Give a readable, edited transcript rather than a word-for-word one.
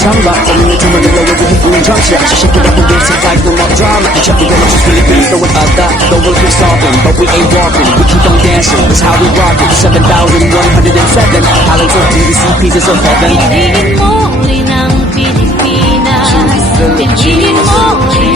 samba Coming to Manila with the hit and drums, yeah. So shake it up and dance it like no more drama. Each other going just Philippines, throw it up that. The world keeps solving, but we ain't walking. We keep on dancing, that's how we rock it. 7,107 islands of DDC, pieces of heaven. Piliin mo rin ang Pilipinas. Piliin mo rin